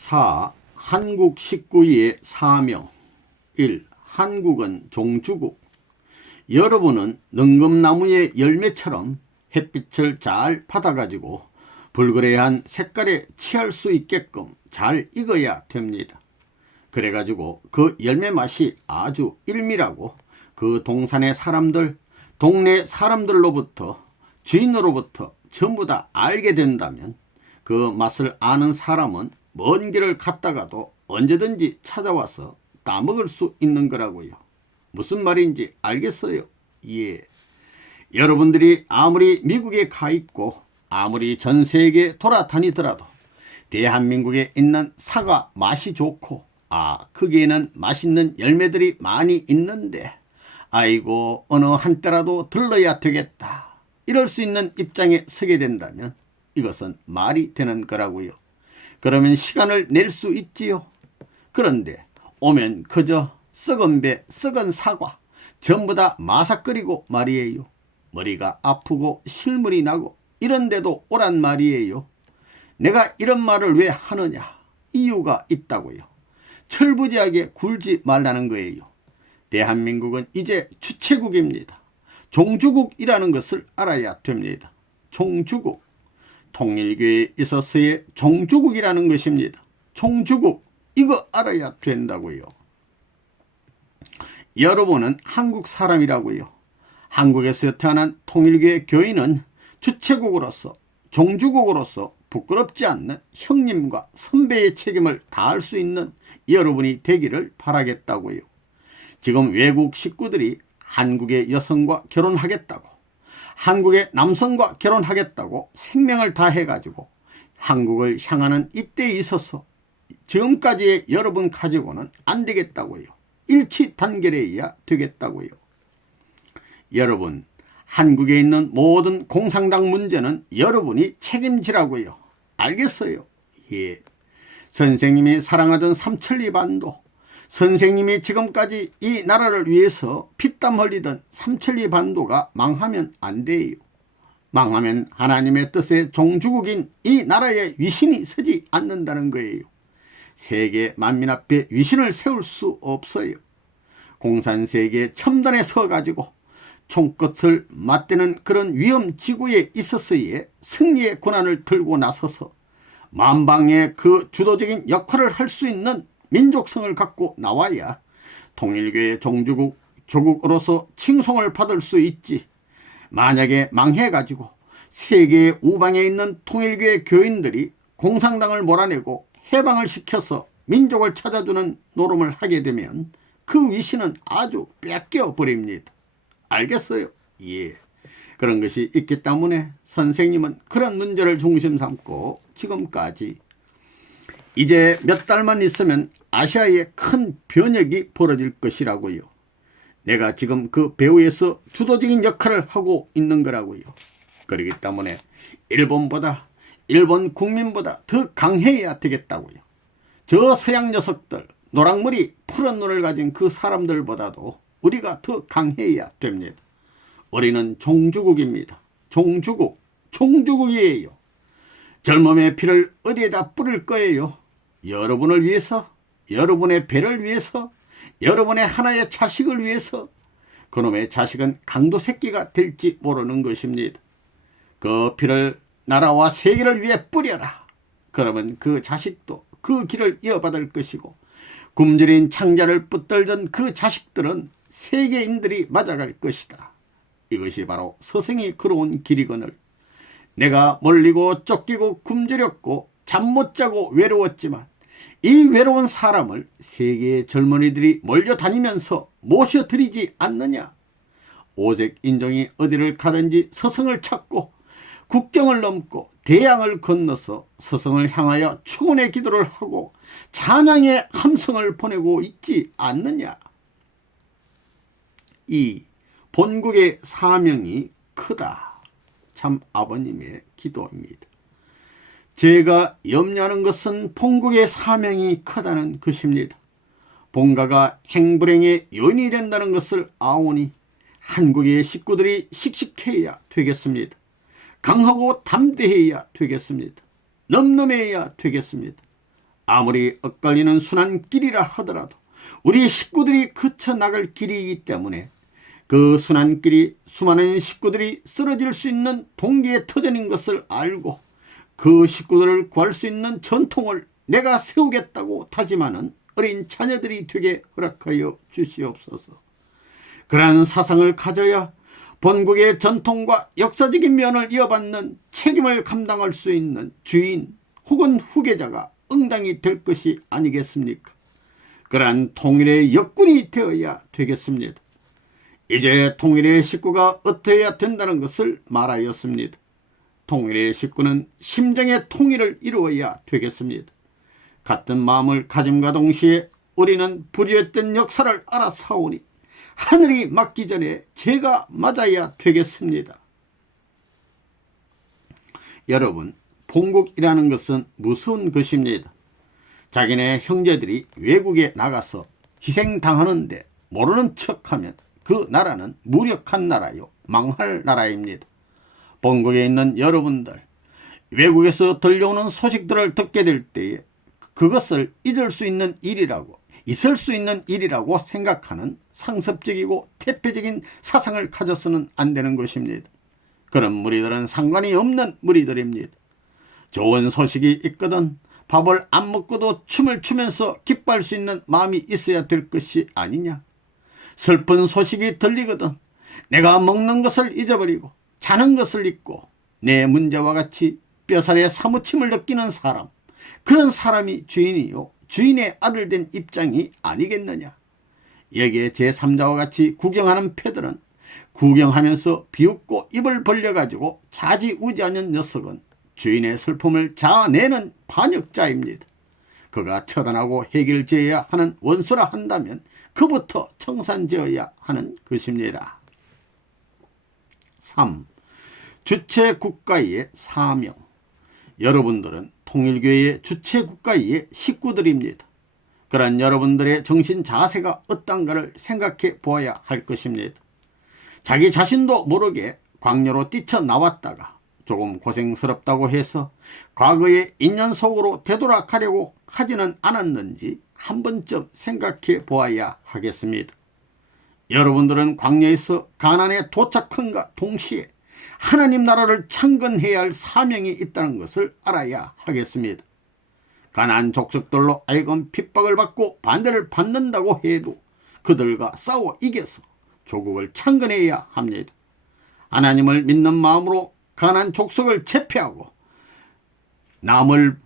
4. 한국 식구의 사명. 1. 한국은 종주국. 여러분은 능금나무의 열매처럼 햇빛을 잘 받아가지고 불그레한 색깔에 취할 수 있게끔 잘 익어야 됩니다. 그래가지고 그 열매 맛이 아주 일밀하고 그 동산의 사람들, 동네 사람들로부터, 주인으로부터 전부 다 알게 된다면 그 맛을 아는 사람은 먼 길을 갔다가도 언제든지 찾아와서 따먹을 수 있는 거라고요. 무슨 말인지 알겠어요? 예. 여러분들이 아무리 미국에 가 있고 아무리 전 세계에 돌아다니더라도 대한민국에 있는 사과 맛이 좋고 거기에는 맛있는 열매들이 많이 있는데 아이고 어느 한때라도 들러야 되겠다 이럴 수 있는 입장에 서게 된다면 이것은 말이 되는 거라고요. 그러면 시간을 낼 수 있지요. 그런데 오면 그저 썩은 배, 썩은 사과 전부 다 마삭거리고 말이에요. 머리가 아프고 실물이 나고 이런데도 오란 말이에요. 내가 이런 말을 왜 하느냐? 이유가 있다고요. 철부지하게 굴지 말라는 거예요. 대한민국은 이제 주체국입니다. 종주국이라는 것을 알아야 됩니다. 종주국. 통일교에 있어서의 종주국이라는 것입니다. 종주국. 이거 알아야 된다고요. 여러분은 한국 사람이라고요. 한국에서 태어난 통일교의 교인은 주체국으로서 종주국으로서 부끄럽지 않는 형님과 선배의 책임을 다할 수 있는 여러분이 되기를 바라겠다고요. 지금 외국 식구들이 한국의 여성과 결혼하겠다고 한국의 남성과 결혼하겠다고 생명을 다해가지고 한국을 향하는 이때에 있어서 지금까지의 여러분 가지고는 안 되겠다고요. 일치 단결해야 되겠다고요. 여러분, 한국에 있는 모든 공산당 문제는 여러분이 책임지라고요. 알겠어요? 예. 선생님이 사랑하던 삼천리 반도, 선생님이 지금까지 이 나라를 위해서 피땀 흘리던 삼천리 반도가 망하면 안 돼요. 망하면 하나님의 뜻의 종주국인 이 나라에 위신이 서지 않는다는 거예요. 세계 만민 앞에 위신을 세울 수 없어요. 공산세계 첨단에 서가지고 총끝을 맞대는 그런 위험지구에 있어서의 승리의 권한을 들고 나서서 만방의 그 주도적인 역할을 할 수 있는 민족성을 갖고 나와야 통일교의 종주국, 조국으로서 칭송을 받을 수 있지. 만약에 망해가지고 세계의 우방에 있는 통일교의 교인들이 공산당을 몰아내고 해방을 시켜서 민족을 찾아주는 노름을 하게 되면 그 위신은 아주 뺏겨버립니다. 알겠어요? 예. 그런 것이 있기 때문에 선생님은 그런 문제를 중심 삼고 지금까지 이제 몇 달만 있으면 아시아에 큰 변혁이 벌어질 것이라고요. 내가 지금 그 배후에서 주도적인 역할을 하고 있는 거라고요. 그렇기 때문에 일본 국민보다 더 강해야 되겠다고요. 저 서양 녀석들, 노랑머리 푸른 눈을 가진 그 사람들보다도 우리가 더 강해야 됩니다. 우리는 종주국입니다. 종주국, 종주국이에요. 젊음의 피를 어디에다 뿌릴 거예요? 여러분을 위해서, 여러분의 배를 위해서, 여러분의 하나의 자식을 위해서. 그놈의 자식은 강도 새끼가 될지 모르는 것입니다. 그 피를 나라와 세계를 위해 뿌려라. 그러면 그 자식도 그 길을 이어받을 것이고 굶주린 창자를 붙들던 그 자식들은 세계인들이 맞아갈 것이다. 이것이 바로 서생이 걸어온 길이거늘 내가 몰리고 쫓기고 굶주렸고 잠 못 자고 외로웠지만 이 외로운 사람을 세계의 젊은이들이 몰려다니면서 모셔드리지 않느냐. 오색 인종이 어디를 가든지 서성을 찾고 국경을 넘고 대양을 건너서 서성을 향하여 축원의 기도를 하고 찬양의 함성을 보내고 있지 않느냐. 이 본국의 사명이 크다. 참 아버님의 기도입니다. 제가 염려하는 것은 본국의 사명이 크다는 것입니다. 본가가 행불행의 요인이 된다는 것을 아오니 한국의 식구들이 씩씩해야 되겠습니다. 강하고 담대해야 되겠습니다. 넘넘해야 되겠습니다. 아무리 엇갈리는 순환길이라 하더라도 우리 식구들이 거쳐나갈 길이기 때문에 그 순환길이 수많은 식구들이 쓰러질 수 있는 동기의 터전인 것을 알고 그 식구들을 구할 수 있는 전통을 내가 세우겠다고 다짐하는 어린 자녀들이 되게 허락하여 주시옵소서. 그러한 사상을 가져야 본국의 전통과 역사적인 면을 이어받는 책임을 감당할 수 있는 주인 혹은 후계자가 응당이 될 것이 아니겠습니까? 그러한 통일의 역군이 되어야 되겠습니다. 이제 통일의 식구가 어떠해야 된다는 것을 말하였습니다. 통일의 식구는 심정의 통일을 이루어야 되겠습니다. 같은 마음을 가짐과 동시에 우리는 불의했던 역사를 알아사오니 하늘이 맞기 전에 죄가 맞아야 되겠습니다. 여러분, 본국이라는 것은 무서운 것입니다. 자기네 형제들이 외국에 나가서 희생당하는데 모르는 척하면 그 나라는 무력한 나라요, 망할 나라입니다. 본국에 있는 여러분들, 외국에서 들려오는 소식들을 듣게 될 때에 그것을 잊을 수 있는 일이라고, 있을 수 있는 일이라고 생각하는 상습적이고 태폐적인 사상을 가져서는 안 되는 것입니다. 그런 무리들은 상관이 없는 무리들입니다. 좋은 소식이 있거든 밥을 안 먹고도 춤을 추면서 기뻐할 수 있는 마음이 있어야 될 것이 아니냐. 슬픈 소식이 들리거든 내가 먹는 것을 잊어버리고 자는 것을 잊고 내 문제와 같이 뼈살에 사무침을 느끼는 사람, 그런 사람이 주인이요 주인의 아들 된 입장이 아니겠느냐. 여기에 제3자와 같이 구경하는 패들은 구경하면서 비웃고 입을 벌려가지고 자지우지하는 녀석은 주인의 슬픔을 자아내는 반역자입니다. 그가 처단하고 해결지어야 하는 원수라 한다면 그부터 청산지어야 하는 것입니다. 3. 주체국가의 사명. 여러분들은 통일교회의 주체국가의 식구들입니다. 그런 여러분들의 정신 자세가 어떤가를 생각해 보아야 할 것입니다. 자기 자신도 모르게 광야로 뛰쳐나왔다가 조금 고생스럽다고 해서 과거의 인연 속으로 되돌아가려고 하지는 않았는지 한 번쯤 생각해 보아야 하겠습니다. 여러분들은 광야에서 가나안에 도착한과 동시에 하나님 나라를 창건해야 할 사명이 있다는 것을 알아야 하겠습니다. 가나안 족속들로 하여금 핍박을 받고 반대를 받는다고 해도 그들과 싸워 이겨서 조국을 창건해야 합니다. 하나님을 믿는 마음으로 가나안 족속을 제패하고 남을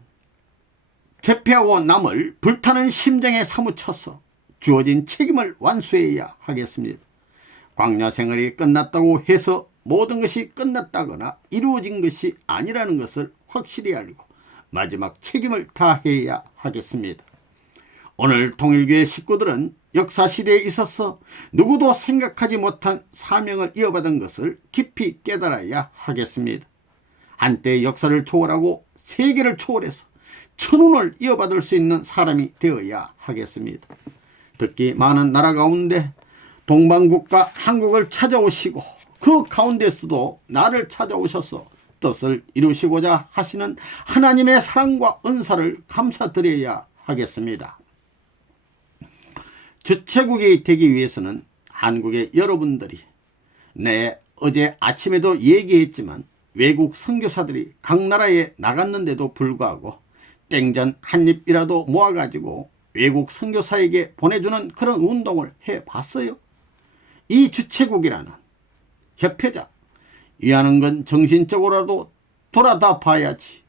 불타는 심정에 사무쳐서 주어진 책임을 완수해야 하겠습니다. 광야 생활이 끝났다고 해서 모든 것이 끝났다거나 이루어진 것이 아니라는 것을 확실히 알고 마지막 책임을 다해야 하겠습니다. 오늘 통일교회 식구들은 역사시대에 있어서 누구도 생각하지 못한 사명을 이어받은 것을 깊이 깨달아야 하겠습니다. 한때 역사를 초월하고 세계를 초월해서 천운을 이어받을 수 있는 사람이 되어야 하겠습니다. 특히 많은 나라 가운데 동방국가 한국을 찾아오시고 그 가운데서도 나를 찾아오셔서 뜻을 이루시고자 하시는 하나님의 사랑과 은사를 감사드려야 하겠습니다. 주체국이 되기 위해서는 한국의 여러분들이, 어제 아침에도 얘기했지만 외국 선교사들이 각 나라에 나갔는데도 불구하고 땡전 한 입이라도 모아가지고 외국 선교사에게 보내주는 그런 운동을 해봤어요. 이 주체국이라는 협회자 위하는 건 정신적으로라도 돌아다 봐야지.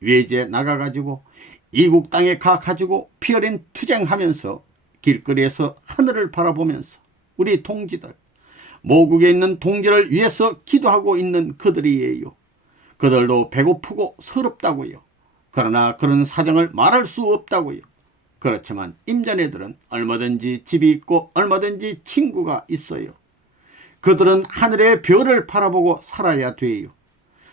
외지에 나가가지고 이국 땅에 가가지고 피어린 투쟁하면서 길거리에서 하늘을 바라보면서 우리 동지들, 모국에 있는 동지를 위해서 기도하고 있는 그들이에요. 그들도 배고프고 서럽다고요. 그러나 그런 사정을 말할 수 없다고요. 그렇지만 임자네들은 얼마든지 집이 있고 얼마든지 친구가 있어요. 그들은 하늘의 별을 바라보고 살아야 돼요.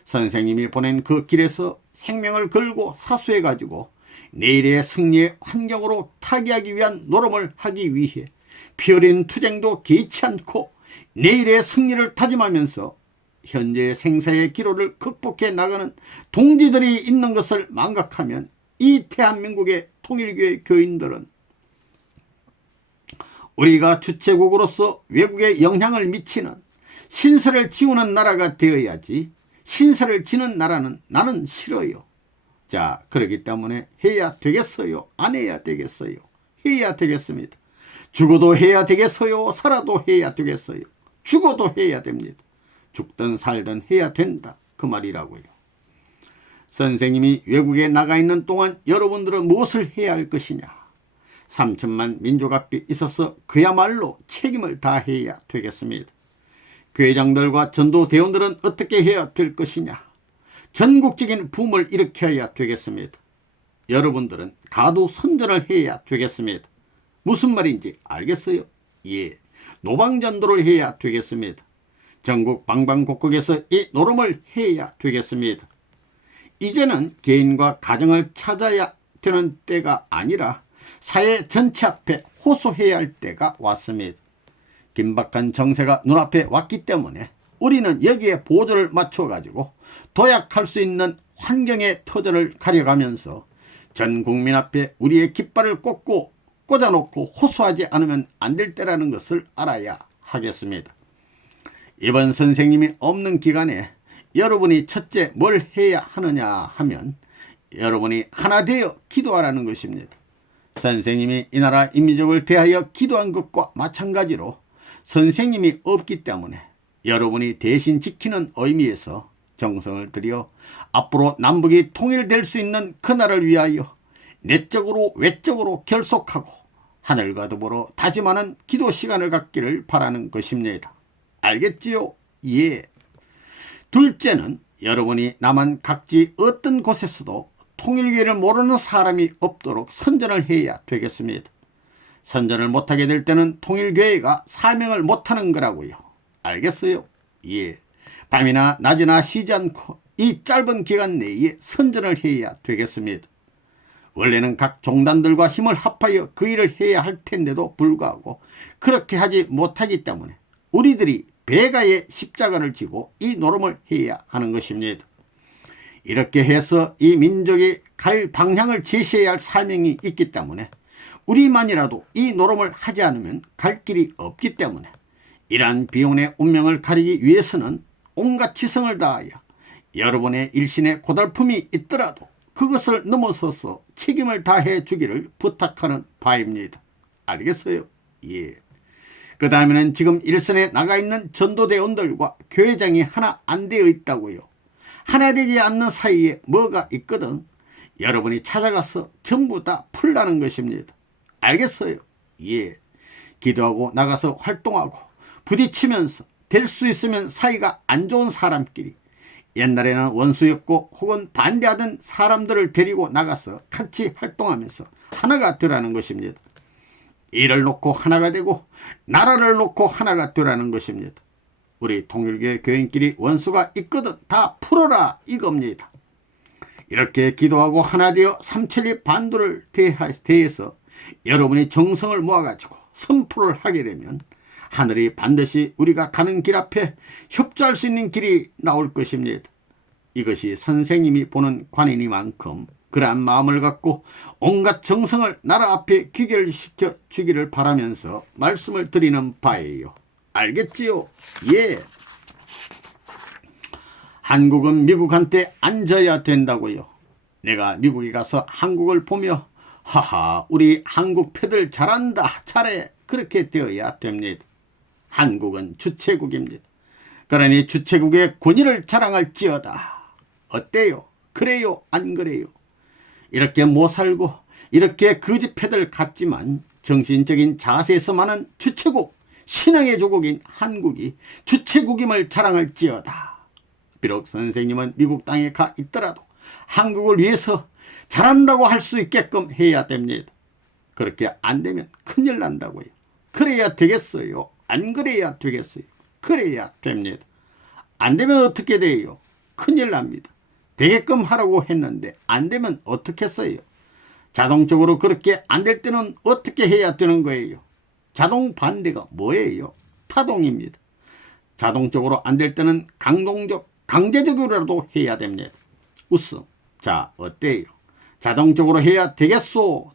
선생님이 보낸 그 길에서 생명을 걸고 사수해가지고 내일의 승리의 환경으로 타개하기 위한 노름을 하기 위해 피어린 투쟁도 개의치 않고 내일의 승리를 다짐하면서 현재의 생사의 기로를 극복해 나가는 동지들이 있는 것을 망각하면 이 대한민국의 통일교회 교인들은 우리가 주체국으로서 외국에 영향을 미치는 신세를 지우는 나라가 되어야지 신세를 지는 나라는 나는 싫어요. 자, 그렇기 때문에 해야 되겠어요? 안 해야 되겠어요? 해야 되겠습니다. 죽어도 해야 되겠어요? 살아도 해야 되겠어요? 죽어도 해야 됩니다. 죽든 살든 해야 된다. 그 말이라고요. 선생님이 외국에 나가 있는 동안 여러분들은 무엇을 해야 할 것이냐? 3천만 민족 앞에 있어서 그야말로 책임을 다해야 되겠습니다. 교회장들과 전도대원들은 어떻게 해야 될 것이냐? 전국적인 붐을 일으켜야 되겠습니다. 여러분들은 가도선전을 해야 되겠습니다. 무슨 말인지 알겠어요? 예, 노방전도를 해야 되겠습니다. 전국 방방곡곡에서 이 노름을 해야 되겠습니다. 이제는 개인과 가정을 찾아야 되는 때가 아니라 사회 전체 앞에 호소해야 할 때가 왔습니다. 긴박한 정세가 눈앞에 왔기 때문에 우리는 여기에 보조를 맞춰가지고 도약할 수 있는 환경의 터전을 가려가면서 전 국민 앞에 우리의 깃발을 꽂아놓고 호소하지 않으면 안 될 때라는 것을 알아야 하겠습니다. 이번 선생님이 없는 기간에 여러분이 첫째 뭘 해야 하느냐 하면 여러분이 하나 되어 기도하라는 것입니다. 선생님이 이 나라 인민족을 대하여 기도한 것과 마찬가지로 선생님이 없기 때문에 여러분이 대신 지키는 의미에서 정성을 들여 앞으로 남북이 통일될 수 있는 그날을 위하여 내적으로 외적으로 결속하고 하늘과 더불어 다짐하는 기도 시간을 갖기를 바라는 것입니다. 알겠지요? 예. 둘째는 여러분이 남한 각지 어떤 곳에서도 통일교회를 모르는 사람이 없도록 선전을 해야 되겠습니다. 선전을 못하게 될 때는 통일교회가 사명을 못하는 거라고요. 알겠어요? 예. 밤이나 낮이나 쉬지 않고 이 짧은 기간 내에 선전을 해야 되겠습니다. 원래는 각 종단들과 힘을 합하여 그 일을 해야 할 텐데도 불구하고 그렇게 하지 못하기 때문에 우리들이 배가의 십자가를 지고 이 노름을 해야 하는 것입니다. 이렇게 해서 이 민족이 갈 방향을 제시해야 할 사명이 있기 때문에 우리만이라도 이 노름을 하지 않으면 갈 길이 없기 때문에 이러한 비운의 운명을 가리기 위해서는 온갖 지성을 다하여 여러분의 일신의 고달픔이 있더라도 그것을 넘어서서 책임을 다해 주기를 부탁하는 바입니다. 알겠어요? 예. 그 다음에는 지금 일선에 나가 있는 전도대원들과 교회장이 하나 안 되어 있다고요. 하나 되지 않는 사이에 뭐가 있거든 여러분이 찾아가서 전부 다 풀라는 것입니다. 알겠어요? 예. 기도하고 나가서 활동하고 부딪히면서 될 수 있으면 사이가 안 좋은 사람끼리 옛날에는 원수였고 혹은 반대하던 사람들을 데리고 나가서 같이 활동하면서 하나가 되라는 것입니다. 일을 놓고 하나가 되고 나라를 놓고 하나가 되라는 것입니다. 우리 통일교회 교인끼리 원수가 있거든 다 풀어라 이겁니다. 이렇게 기도하고 하나 되어 삼천리 반도를 대해서 여러분이 정성을 모아가지고 선포를 하게 되면 하늘이 반드시 우리가 가는 길 앞에 협조할 수 있는 길이 나올 것입니다. 이것이 선생님이 보는 관이니만큼 그러한 마음을 갖고 온갖 정성을 나라 앞에 귀결시켜 주기를 바라면서 말씀을 드리는 바예요. 알겠지요? 예. 한국은 미국한테 앉아야 된다고요. 내가 미국에 가서 한국을 보며 하하 우리 한국 패들 잘한다 잘해 그렇게 되어야 됩니다. 한국은 주체국입니다. 그러니 주체국의 권위를 자랑할지어다. 어때요? 그래요? 안 그래요? 이렇게 못 살고 이렇게 거짓패들 같지만 정신적인 자세에서만은 주체국 신앙의 조국인 한국이 주체국임을 자랑할지어다. 비록 선생님은 미국 땅에 가 있더라도 한국을 위해서 잘한다고 할 수 있게끔 해야 됩니다. 그렇게 안 되면 큰일 난다고요. 그래야 되겠어요? 안 그래야 되겠어요? 그래야 됩니다. 안 되면 어떻게 돼요? 큰일 납니다. 되게끔 하라고 했는데 안 되면 어떻게 했어요? 자동적으로 그렇게 안 될 때는 어떻게 해야 되는 거예요? 자동 반대가 뭐예요? 타동입니다. 자동적으로 안 될 때는 강제적으로라도 해야 됩니다. 웃음. 자, 어때요? 자동적으로 해야 되겠소?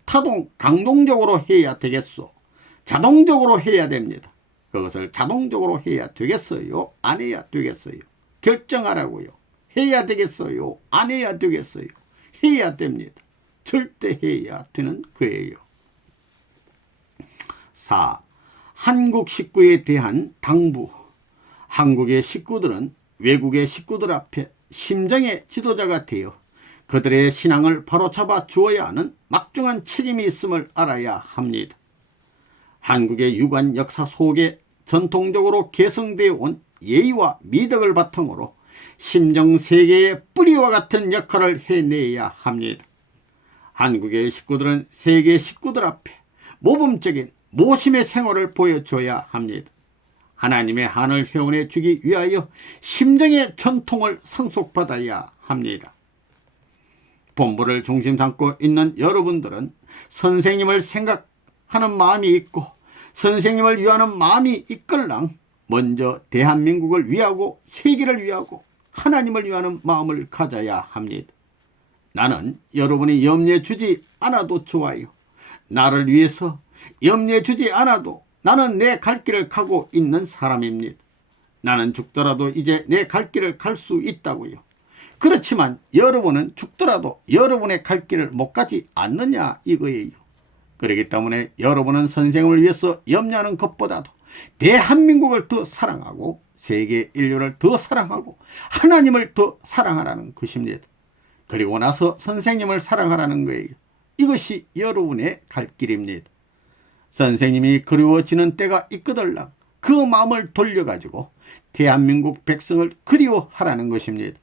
강동적으로 해야 되겠소? 자동적으로 해야 됩니다. 그것을 자동적으로 해야 되겠어요? 안 해야 되겠어요? 결정하라고요. 해야 되겠어요? 안 해야 되겠어요? 해야 됩니다. 절대 해야 되는 거예요. 4. 한국 식구에 대한 당부. 한국의 식구들은 외국의 식구들 앞에 심정의 지도자가 되어 그들의 신앙을 바로잡아 주어야 하는 막중한 책임이 있음을 알아야 합니다. 한국의 유관 역사 속에 전통적으로 계승되어 온 예의와 미덕을 바탕으로 심정세계의 뿌리와 같은 역할을 해내야 합니다. 한국의 식구들은 세계 식구들 앞에 모범적인 모심의 생활을 보여줘야 합니다. 하나님의 한을 회원해 주기 위하여 심정의 전통을 상속받아야 합니다. 본부를 중심 삼고 있는 여러분들은 선생님을 생각하는 마음이 있고 선생님을 위하는 마음이 있걸랑 먼저 대한민국을 위하고 세계를 위하고 하나님을 위하는 마음을 가져야 합니다. 나는 여러분이 염려해 주지 않아도 좋아요. 나를 위해서 염려해 주지 않아도 나는 내 갈 길을 가고 있는 사람입니다. 나는 죽더라도 이제 내 갈 길을 갈 수 있다고요. 그렇지만 여러분은 죽더라도 여러분의 갈 길을 못 가지 않느냐 이거예요. 그렇기 때문에 여러분은 선생을 위해서 염려하는 것보다도 대한민국을 더 사랑하고 세계 인류를 더 사랑하고 하나님을 더 사랑하라는 것입니다. 그리고 나서 선생님을 사랑하라는 거예요. 이것이 여러분의 갈 길입니다. 선생님이 그리워지는 때가 있거들랑 그 마음을 돌려가지고 대한민국 백성을 그리워하라는 것입니다.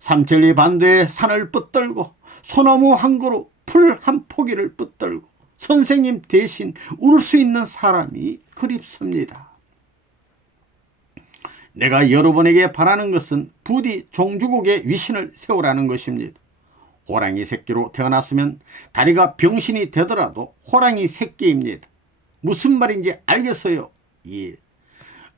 삼천리 반도의 산을 붙들고 소나무 한 그루 풀 한 포기를 붙들고 선생님 대신 울 수 있는 사람이 그립습니다. 내가 여러분에게 바라는 것은 부디 종주국의 위신을 세우라는 것입니다. 호랑이 새끼로 태어났으면 다리가 병신이 되더라도 호랑이 새끼입니다. 무슨 말인지 알겠어요? 예.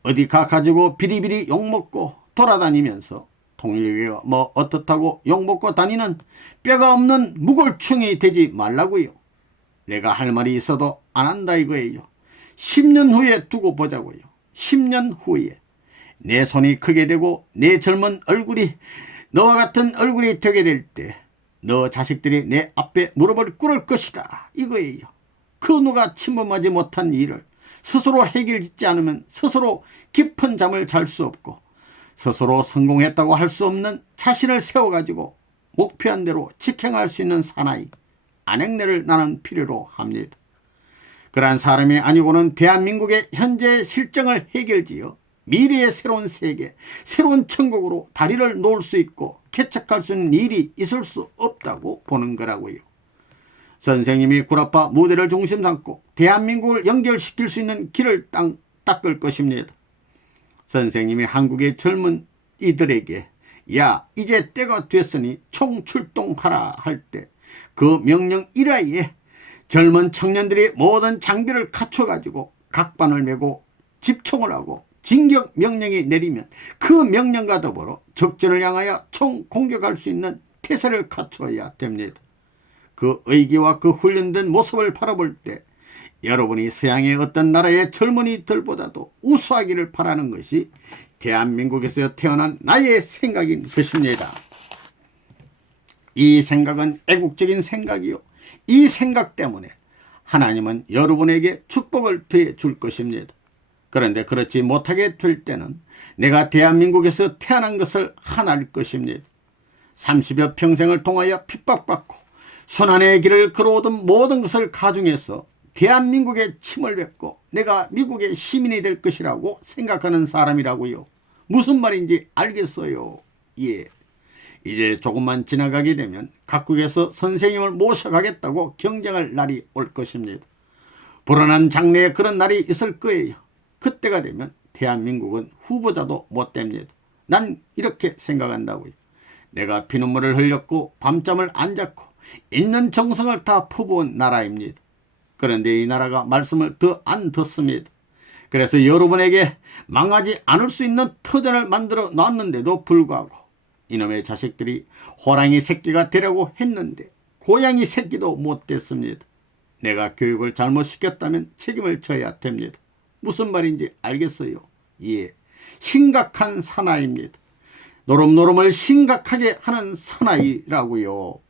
어디 가가지고 비리비리 욕먹고 돌아다니면서 통일교가 뭐 어떻다고 욕먹고 다니는 뼈가 없는 무골충이 되지 말라고요. 내가 할 말이 있어도 안 한다 이거예요. 10년 후에 두고 보자고요. 10년 후에 내 손이 크게 되고 내 젊은 얼굴이 너와 같은 얼굴이 되게 될 때 너 자식들이 내 앞에 무릎을 꿇을 것이다 이거예요. 그 누가 침범하지 못한 일을 스스로 해결짓지 않으면 스스로 깊은 잠을 잘 수 없고 스스로 성공했다고 할 수 없는 자신을 세워가지고 목표한 대로 직행할 수 있는 사나이 안행내를 나는 필요로 합니다. 그러한 사람이 아니고는 대한민국의 현재 실정을 해결지어 미래의 새로운 세계, 새로운 천국으로 다리를 놓을 수 있고 개척할 수 있는 일이 있을 수 없다고 보는 거라고요. 선생님이 구라파 무대를 중심 삼고 대한민국을 연결시킬 수 있는 길을 닦을 것입니다. 선생님이 한국의 젊은 이들에게 야 이제 때가 됐으니 총출동하라 할 때 그 명령 이하에 젊은 청년들이 모든 장비를 갖춰가지고 각반을 메고 집총을 하고 진격 명령이 내리면 그 명령과 더불어 적전을 향하여 총 공격할 수 있는 태세를 갖춰야 됩니다. 그 의기와 그 훈련된 모습을 바라볼 때 여러분이 서양의 어떤 나라의 젊은이들보다도 우수하기를 바라는 것이 대한민국에서 태어난 나의 생각인 것입니다. 이 생각은 애국적인 생각이요. 이 생각 때문에 하나님은 여러분에게 축복을 더해 줄 것입니다. 그런데 그렇지 못하게 될 때는 내가 대한민국에서 태어난 것을 하나일 것입니다. 30여 평생을 통하여 핍박받고 순환의 길을 걸어오던 모든 것을 가중해서 대한민국에 침을 뱉고 내가 미국의 시민이 될 것이라고 생각하는 사람이라고요. 무슨 말인지 알겠어요? 예. 이제 조금만 지나가게 되면 각국에서 선생님을 모셔가겠다고 경쟁할 날이 올 것입니다. 불어난 장래에 그런 날이 있을 거예요. 그때가 되면 대한민국은 후보자도 못 됩니다. 난 이렇게 생각한다고요. 내가 피눈물을 흘렸고 밤잠을 안 잤고 있는 정성을 다 퍼부은 나라입니다. 그런데 이 나라가 말씀을 더 안 듣습니다. 그래서 여러분에게 망하지 않을 수 있는 터전을 만들어 놨는데도 불구하고 이놈의 자식들이 호랑이 새끼가 되려고 했는데 고양이 새끼도 못 됐습니다. 내가 교육을 잘못 시켰다면 책임을 져야 됩니다. 무슨 말인지 알겠어요? 예, 심각한 사나이입니다. 노름노름을 심각하게 하는 사나이라고요.